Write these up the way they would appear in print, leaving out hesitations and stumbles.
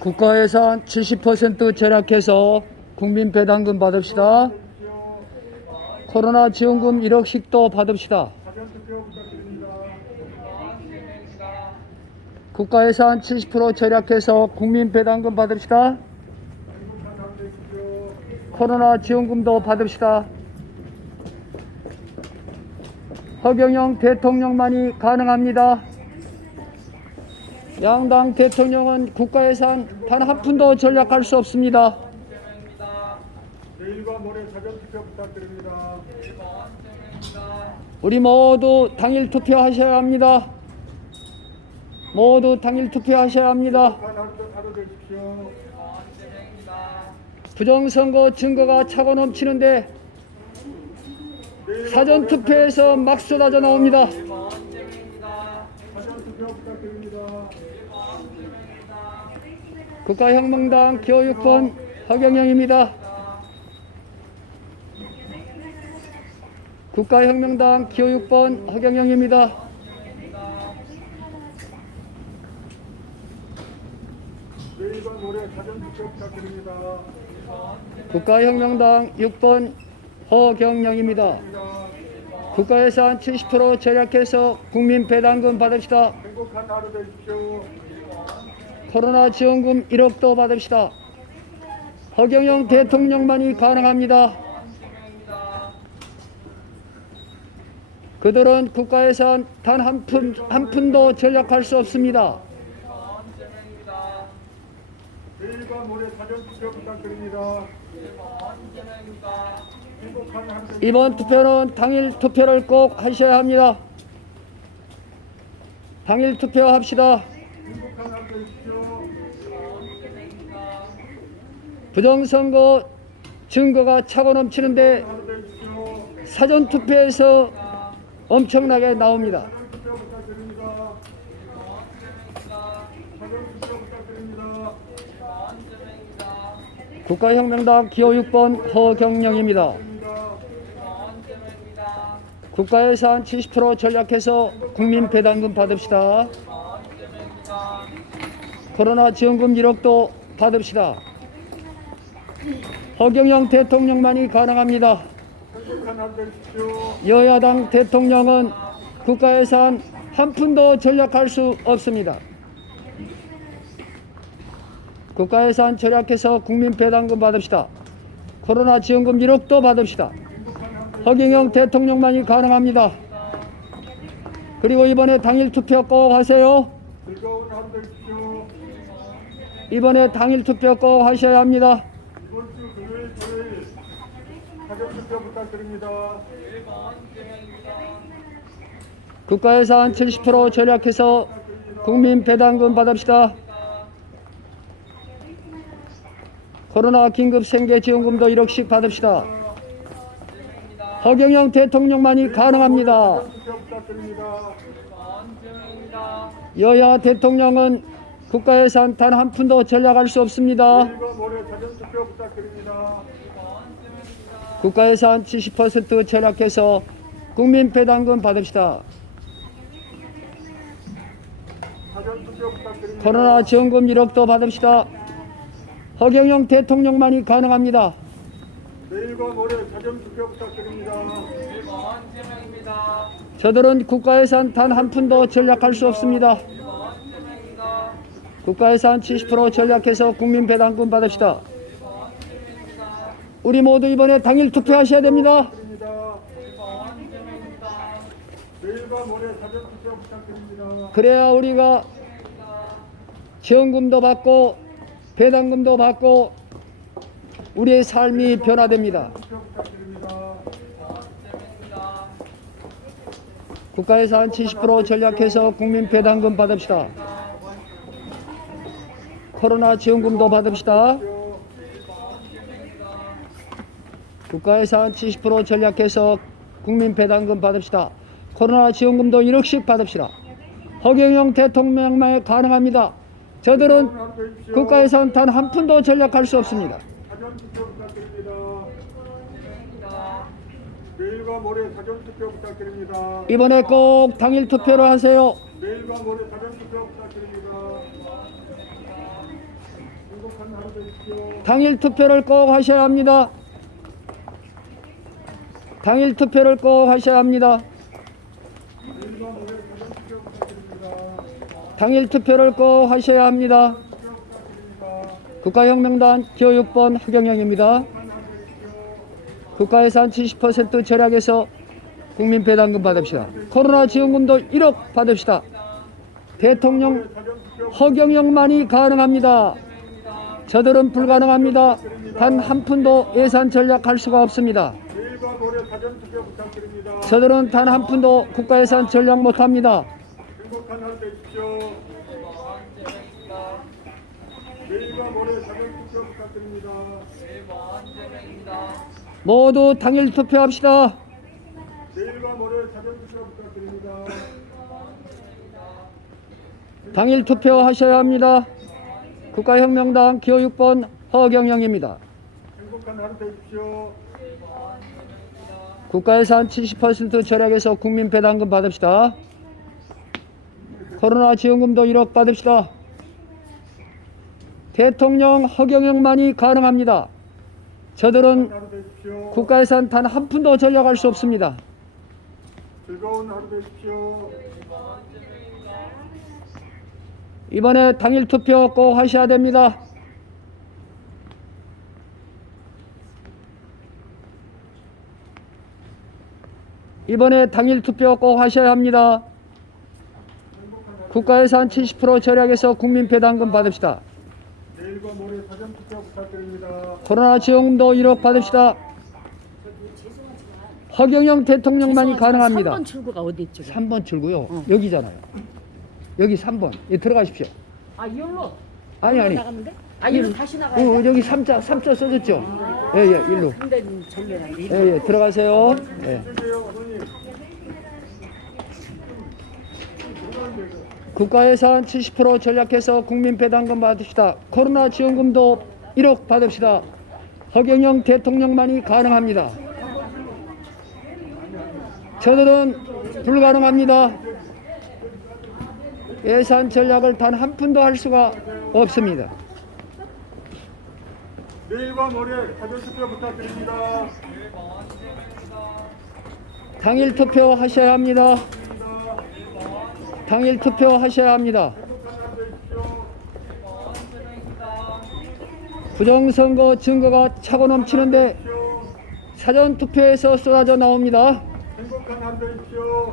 국가 예산 70% 절약해서 국민 배당금 받읍시다. 코로나 지원금 1억씩도 받읍시다. 국가 예산 70% 절약해서 국민 배당금 받읍시다. 코로나 지원금도 받읍시다. 허경영 대통령만이 가능합니다. 양당 대통령은 국가 예산 단 한 푼도 절약할 수 없습니다. 내일과 모레 사전투표 부탁드립니다. 우리 모두 당일 투표하셔야 합니다. 모두 당일 투표하셔야 합니다. 하루 되십시오. 부정선거 증거가 차고 넘치는데 사전투표에서 막 쏟아져 나옵니다. 사전투표 부탁드립니다. 국가혁명당 기호6번 허경영입니다. 국가혁명당 기호6번 허경영입니다. 내일과 모레 사전투표 부탁드립니다. 국가혁명당 6번 허경영입니다. 국가예산 70% 절약해서 국민 배당금 받읍시다. 행복한 하루 되십시오. 코로나 지원금 1억도 받읍시다. 허경영 대통령만이 가능합니다. 그들은 국가예산 단 한 푼도 절약할 수 없습니다. 내일과 모레 사전투표 부탁드립니다. 행복한 하루 되십시오. 이번 투표는 당일 투표를 꼭 하셔야 합니다. 당일 투표합시다. 행복한 하루 되십시오. 부정선거 증거가 차고 넘치는데 하루 되십시오. 사전투표에서 엄청나게 나옵니다. 사전투표 부탁드립니다. 사전투표 부탁드립니다. 국가혁명당 기호6번 허경영입니다. 국가예산 70% 절약해서 국민 배당금 받읍시다. 코로나 지원금 1억도 받읍시다. 허경영 대통령만이 가능합니다. 행복한 하루 되십시오. 여야당 대통령은 국가예산 한 푼도 절약할 수 없습니다. 국가예산 절약해서 국민 배당금 받읍시다. 코로나 지원금 1억도 받읍시다. 허경영 대통령만이 가능합니다. 그리고 이번에 당일 투표 꼭 하세요. 즐거운 하루 되십시오. 이번에 당일 투표 꼭 하셔야 합니다. 이번 주 금요일 토요일 사전투표 부탁드립니다. 국가예산 70% 절약해서 국민 배당금 받읍시다. 코로나 긴급 생계지원금도 1억씩 받읍시다. 허경영 대통령만이 가능합니다. 사전투표 부탁드립니다. 여야 대통령은 국가예산 단 한 푼도 절약할 수 없습니다. 내일과 모레 사전투표 부탁드립니다. 국가예산 70% 절약해서 국민 배당금 받읍시다. 사전투표 부탁드립니다. 코로나 지원금 1억도 받읍시다. 허경영 대통령만이 가능합니다. 내일과 모레 사전투표 부탁드립니다. 저들은 국가예산 단 한 푼도 절약할 수 없습니다. 국가예산 70% 절약해서 국민 배당금 받읍시다. 우리 모두 이번에 당일 투표하셔야 됩니다. 내일과 모레 사전투표 부탁드립니다. 그래야 우리가 지원금도 받고 배당금도 받고 우리의 삶이 변화됩니다. 투표 부탁드립니다. 국가예산 70% 절약해서 국민 배당금 받읍시다. 코로나 지원금도 받읍시다. 국가예산 70% 절약해서 국민 배당금 받읍시다. 코로나 지원금도 1억씩 받읍시다. 허경영 대통령만 가능합니다. 저들은 국가예산 단 한 푼도 절약할 수 없습니다. 사전투표 부탁드립니다. 내일과 모레 사전투표 부탁드립니다. 이번에 꼭 당일 투표를 하세요. 내일과 모레 사전투표 부탁드립니다. 행복한 하루 되십시오. 당일 투표를 꼭 하셔야 합니다. 당일 투표를 꼭 하셔야 합니다. 내일과 모레 사전투표 부탁드립니다. 당일 투표를 꼭 하셔야 합니다. 투표 부탁드립니다. 국가혁명단 기호 6번 허경영입니다. 행복한 하루 되십시오. 국가 예산 70% 절약해서 국민 배당금 받읍시다. 코로나 지원금도 1억 받읍시다. 대통령 사전투표 허경영만이 가능합니다. 저들은 불가능합니다. 단 한 푼도 예산 절약할 수가 없습니다. 내일과 모레 사전투표 부탁드립니다. 저들은 단 한 푼도 국가 예산 절약 못합니다. 행복한 하루 되십시오. 내일과 모레 사전투표 부탁드립니다. 모두 당일 투표합시다. 내일과 모레 사전투표 부탁드립니다. 당일 투표하셔야 합니다. 국가혁명당 기호 6번 허경영입니다. 행복한 하루 되십시오. 국가예산 70% 절약해서 국민 배당금 받읍시다. 코로나 지원금도 1억 받읍시다. 대통령 허경영만이 가능합니다. 저들은 하루 되십시오. 국가예산 단 한 푼도 절약할 수 없습니다. 즐거운 하루 되십시오. 이번에 당일 투표 꼭 하셔야 됩니다. 이번에 당일 투표 꼭 하셔야 합니다. 국가예산 70% 절약해서 국민 배당금 받읍시다. 내일과 모레 사전투표 부탁드립니다. 코로나 지원금도 1억 받읍시다. 허경영 대통령만이 가능합니다. 3번 출구가 어디 있죠? 3번 출구요. 여기잖아요. 여기 3번. 예, 들어가십시오. 아, 이걸로? 아니. 나가면 돼? 아, 이리로 다시 나가야 돼? 여기 3자 써졌죠? 예, 일로. 근데 절레란데. 예, 들어가세요. 예. 주세요, 어머니. 국가예산 70% 절약해서 국민 배당금 받읍시다. 코로나 지원금도 1억 받읍시다. 허경영 대통령만이 가능합니다. 저들은 불가능합니다. 예산 전략을 단 한 푼도 할 수가 없습니다. 내일과 모레 사전투표 부탁드립니다. 당일 투표 하셔야 합니다. 당일 투표 하셔야 합니다. 행복한 하루 되십시오. 부정선거 증거가 차고 넘치는데 사전 투표에서 쏟아져 나옵니다. 행복한 하루 되십시오.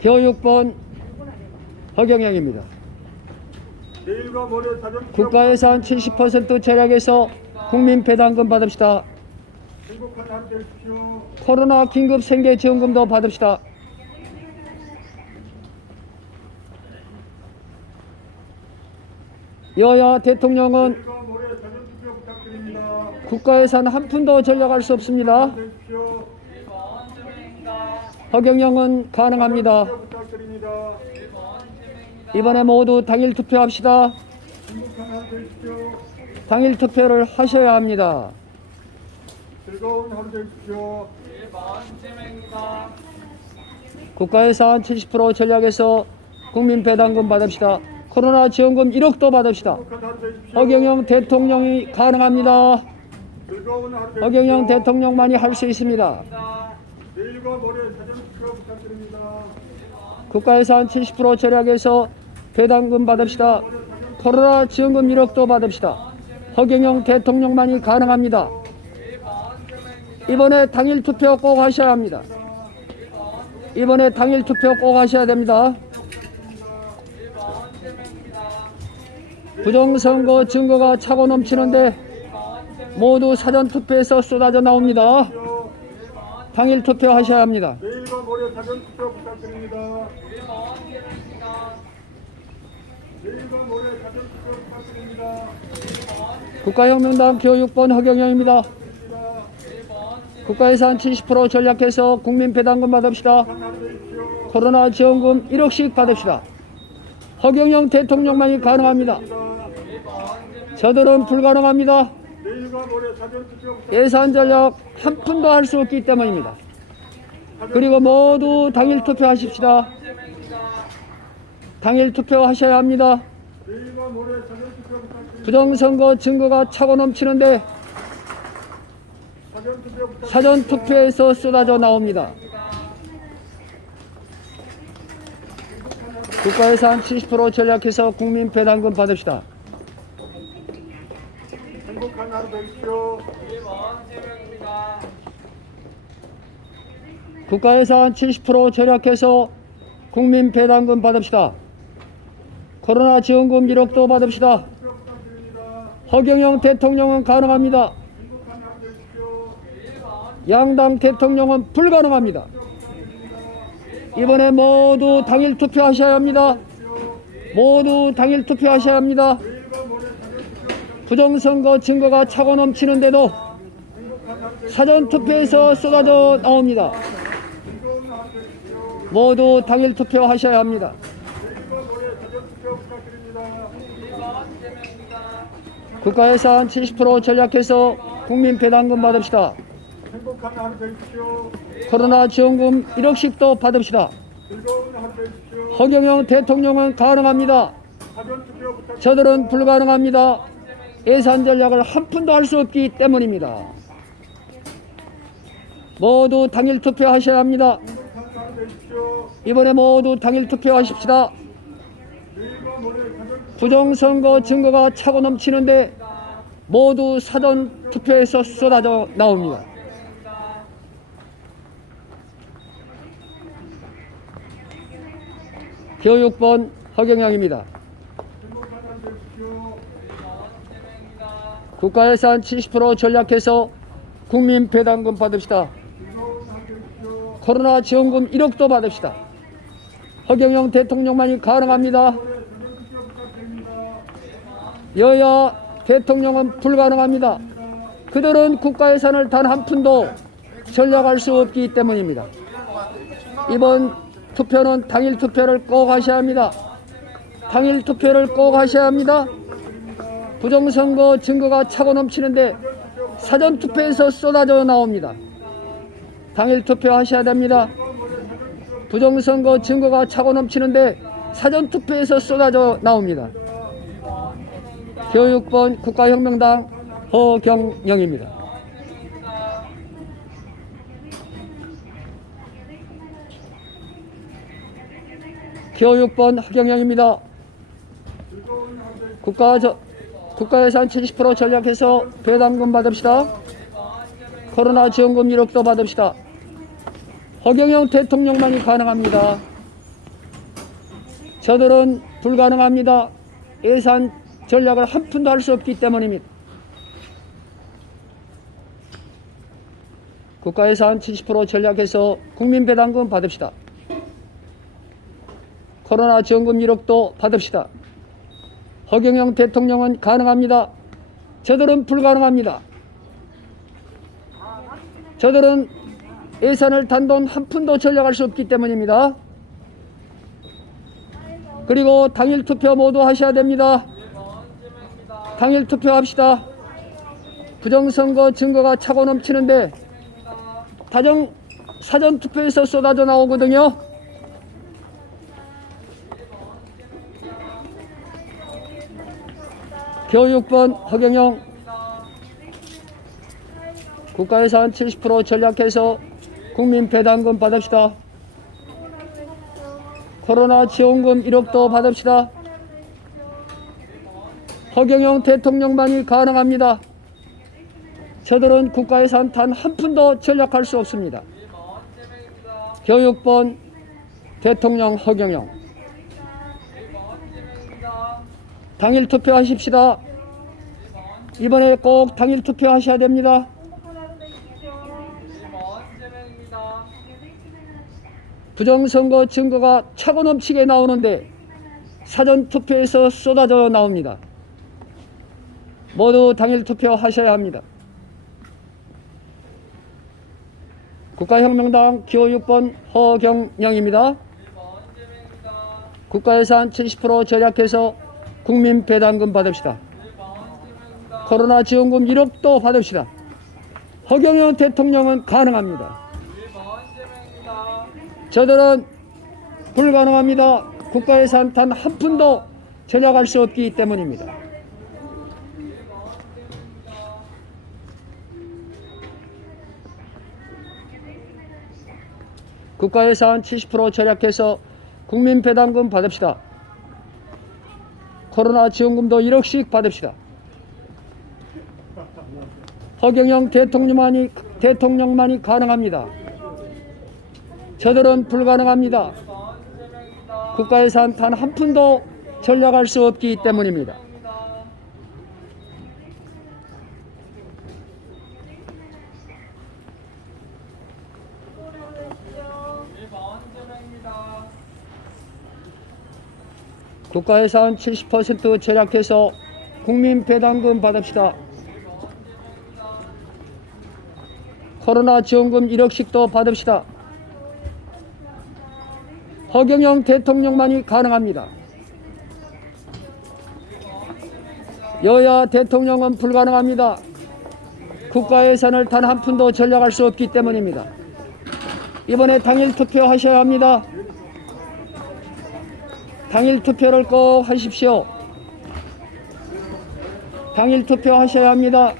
기호 6번 허경영입니다. 내일과 모레 사전투표 국가예산 70% 절약해서 국민 배당금 받읍시다. 행복한 하루 되십시오. 코로나 긴급 생계 지원금도 받읍시다. 여야 대통령은 내일과 모레 사전투표 부탁드립니다. 국가예산 한 푼도 절약할 수 없습니다. 되십시오. 허경영은 가능합니다. 투표 부탁드립니다. 이번에 모두 당일 투표합시다. 행복한 하루 되십시오. 당일 투표를 하셔야 합니다. 즐거운 하루 되십시오. 국가예산 70% 전략에서 국민 배당금 받읍시다. 코로나 지원금 1억도 받읍시다. 행복한 하루 되십시오. 허경영 대통령이 가능합니다. 즐거운 하루 되십시오. 허경영 대통령만이 할 수 있습니다. 내일과 모레 사전투표 부탁드립니다. 국가예산 70% 절약해서 배당금 받읍시다. 코로나 지원금 1억도 받읍시다. 허경영 대통령만이 가능합니다. 이번에 당일 투표 꼭 하셔야 합니다. 이번에 당일 투표 꼭 하셔야 됩니다. 부정선거 증거가 차고 넘치는데 모두 사전투표에서 쏟아져 나옵니다. 당일 투표하셔야 합니다. 내일과 모레 사전투표 부탁드립니다. 내일과 모레 사전투표 부탁드립니다. 국가혁명당 기호 6번 허경영입니다. 국가예산 70% 전략해서 국민 배당금 받읍시다. 하루 되십시오. 코로나 지원금 1억씩 받읍시다. 허경영 대통령만이 가능합니다. 저들은 불가능합니다. 내일과 모레 사전투표 부탁드립니다. 예산 전략 한 푼도 할 수 없기 때문입니다. 그리고 모두 당일 투표하십시다. 당일 투표하셔야 합니다. 내일과 모레 사전투표 부탁드립니다. 부정선거 증거가 차고 넘치는데 사전투표 부탁드립니다. 사전투표에서 쏟아져 나옵니다. 국가예산 70% 전략해서 국민 배당금 받읍시다. 행복한 하루 되십시오. 국가예산 70% 절약해서 국민 배당금 받읍시다. 코로나 지원금 1억도 받읍시다. 투표 부탁드립니다. 허경영 대통령은 가능합니다. 행복한 하루 되십시오. 양당 대통령은 불가능합니다. 이번에 모두 당일 투표하셔야 합니다. 모두 당일 투표하셔야 합니다. 내일과 모레 사전투표 부탁드립니다. 부정선거 증거가 차고 넘치는데도 사전투표에서 쏟아져 나옵니다. 즐거운 하루 되십시오. 모두 당일 투표하셔야 합니다. 내일과 모레 사전투표 부탁드립니다. 국가예산 70% 전략해서 국민 배당금 받읍시다. 행복한 하루 되십시오. 코로나 지원금 1억씩도 받읍시다. 즐거운 하루 되십시오. 허경영 대통령은 가능합니다. 사전투표 부탁드립니다. 저들은 불가능합니다. 예산 전략을 한 푼도 할 수 없기 때문입니다. 모두 당일 투표하셔야 합니다. 행복한 하루 되십시오. 이번에 모두 당일 투표하십시다. 내일과 모레 사전투표 부정선거 증거가 차고 넘치는데 모두 사전 투표에서 쏟아져 나옵니다. 교육번 허경영입니다. 행복한 하루 되십시오. 국가예산 70% 전략해서 국민 배당금 받읍시다. 즐거운 하루 되십시오. 코로나 지원금 1억도 받읍시다. 허경영 대통령만이 가능합니다. 사전투표 부탁드립니다. 여야 대통령은 불가능합니다. 그들은 국가예산을 단 한 푼도 전략할 수 없기 때문입니다. 이번 투표는 당일 투표를 꼭 하셔야 합니다. 당일 투표를 꼭 하셔야 합니다. 부정선거 증거가 차고 넘치는데 사전투표에서 쏟아져 나옵니다. 당일 투표하셔야 됩니다. 부정선거 증거가 차고 넘치는데 사전투표에서 쏟아져 나옵니다. 교육번 국가혁명당 허경영입니다. 교육번 허경영입니다. 국가예산 70% 전략해서 배당금 받읍시다. 코로나 지원금 1억도 받읍시다. 허경영 대통령만이 가능합니다. 저들은 불가능합니다. 예산 전략을 한 푼도 할 수 없기 때문입니다. 국가예산 70% 전략해서 국민 배당금 받읍시다. 코로나 지원금 1억도 받읍시다. 허경영 대통령은 가능합니다. 저들은 불가능합니다. 저들은 예산을 단돈 한 푼도 전략할 수 없기 때문입니다. 그리고 당일 투표 모두 하셔야 됩니다. 당일 투표합시다. 부정선거 증거가 차고 넘치는데 사전 투표에서 쏟아져 나오거든요. 교육번 허경영. 국가예산 70% 전략해서 국민 배당금 받읍시다. 코로나 지원금 1억도 받읍시다. 허경영 대통령만이 가능합니다. 저들은 국가예산 단 한 푼도 전략할 수 없습니다. 교육번 대통령 허경영. 당일 투표하십시다. 이번에 꼭 당일 투표하셔야 됩니다. 부정선거 증거가 차고 넘치게 나오는데 사전투표에서 쏟아져 나옵니다. 모두 당일 투표하셔야 합니다. 국가혁명당 기호6번 허경영입니다. 국가예산 70% 절약해서 국민 배당금 받읍시다. 코로나 지원금 1억도 받읍시다. 허경영 대통령은 가능합니다. 저들은 불가능합니다. 국가 예산 단 한 푼도 절약할 수 없기 때문입니다. 국가 예산 70% 절약해서 국민 배당금 받읍시다. 코로나 지원금도 1억씩 받읍시다. 허경영 대통령만이 가능합니다. 저들은 불가능합니다. 국가 예산 단 한 푼도 절약할 수 없기 때문입니다. 국가 예산 70% 절약해서 국민 배당금 받읍시다. 코로나 지원금 1억씩도 받읍시다. 허경영 대통령만이 가능합니다. 여야 대통령은 불가능합니다. 국가 예산을 단 한 푼도 절약할 수 없기 때문입니다. 이번에 당일 투표하셔야 합니다. 당일 투표를 꼭 하십시오. 당일 투표하셔야 합니다.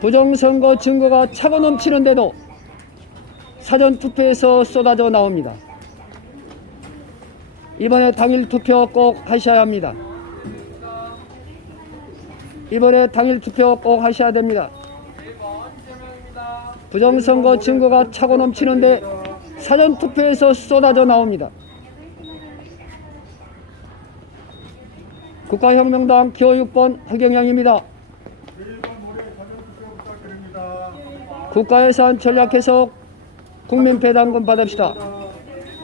부정선거 증거가 차고 넘치는데도 사전투표에서 쏟아져 나옵니다. 이번에 당일 투표 꼭 하셔야 합니다. 이번에 당일 투표 꼭 하셔야 됩니다. 부정선거 증거가 차고 넘치는데 사전투표에서 쏟아져 나옵니다. 국가혁명당 기호 6번 허경영입니다. 내일 밤 모레 사전투표 부탁드립니다. 국가 예산 절약해서 국민 배당금 받읍시다.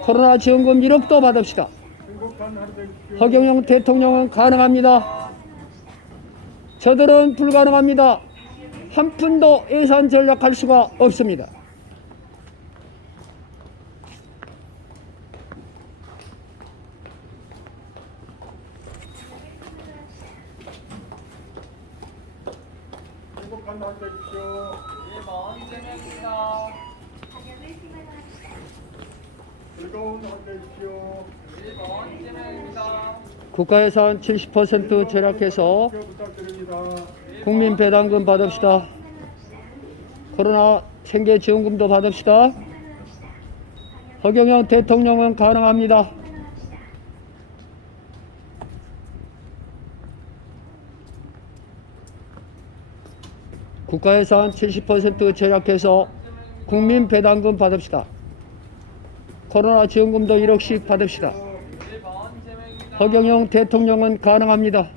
코로나 지원금 1억도 받읍시다. 행복한 하루 되십시오. 허경영 대통령은 가능합니다. 저들은 불가능합니다. 한 푼도 예산 절약할 수가 없습니다. 행복한 하루 되십시오. 즐거운 하루 되십시오. 국가 예산 70% 절약해서 투표 부탁드립니다. 국민 배당금 받읍시다. 코로나 생계 지원금도 받읍시다. 허경영 대통령은 가능합니다. 국가 예산 70% 절약해서 국민 배당금 받읍시다. 코로나 지원금도 1억씩 받읍시다. 허경영 대통령은 가능합니다.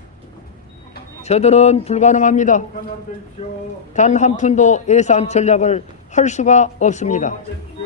저들은 불가능합니다. 행복한 하루 되십시오. 단 한 푼도 예산 절약을 할 수가 없습니다. 행복한 하루 되십시오.